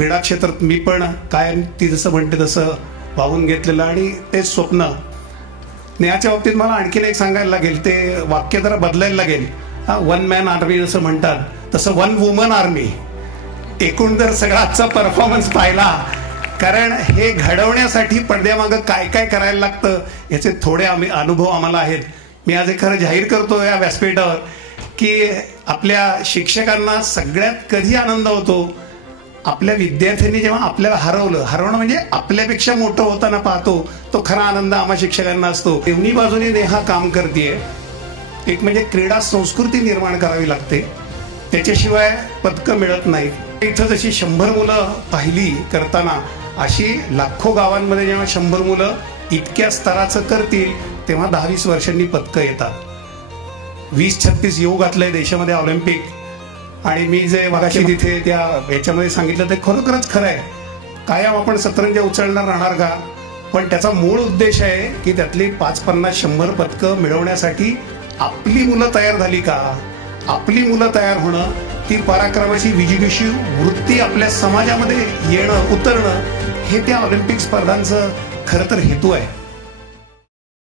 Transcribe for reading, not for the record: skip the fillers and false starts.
क्रीडा क्षेत्रात मी पण कायम ती जसं म्हणते तसं वाहून घेतलेलं आणि ते स्वप्न. याच्या बाबतीत मला आणखीन एक सांगायला लागेल, ते वाक्य जरा बदलायला लागेल. वन मॅन आर्मी जसं म्हणतात तसं वन वुमन आर्मी. एकूण जर सगळा आजचा परफॉर्मन्स पाहिला, कारण हे घडवण्यासाठी पडद्यामागं काय काय करायला लागतं याचे थोडे अनुभव आम्हाला आहेत. मी आज खरं जाहीर करतो या व्यासपीठावर की आपल्या शिक्षकांना सगळ्यात कधी आनंद होतो, आपल्या विद्यार्थ्यांनी जेव्हा आपल्याला हरवणं म्हणजे आपल्यापेक्षा मोठं होताना पाहतो, तो खरा आनंद आम्हा शिक्षकांना असतो. दोन्ही बाजूने नेहा काम करते. एक म्हणजे क्रीडा संस्कृती निर्माण करावी लागते, त्याच्याशिवाय पदकं मिळत नाहीत. इथं जशी 100 मुलं पाहिली करताना, अशी लाखो गावांमध्ये जेव्हा 100 मुलं इतक्या स्तराचं करतील तेव्हा 10-20 वर्षांनी पदकं येतात. 20-36 योग घातलंय देशामध्ये ऑलिम्पिक. आणि मी जे मगाशी तिथे त्या याच्यामध्ये सांगितलं ते खरोखरच खरं आहे. कायम आपण सतरंजा उचलणार राहणार का, पण त्याचा मूळ उद्देश आहे की त्यातली 5-50-100 पदकं मिळवण्यासाठी आपली मुलं तयार झाली का. आपली मुलं तयार होणं, ती पराक्रमाची विजिगीषू वृत्ती आपल्या समाजामध्ये येणं उतरणं, हे त्या ऑलिम्पिक स्पर्धांचं खरं तर हेतू आहे.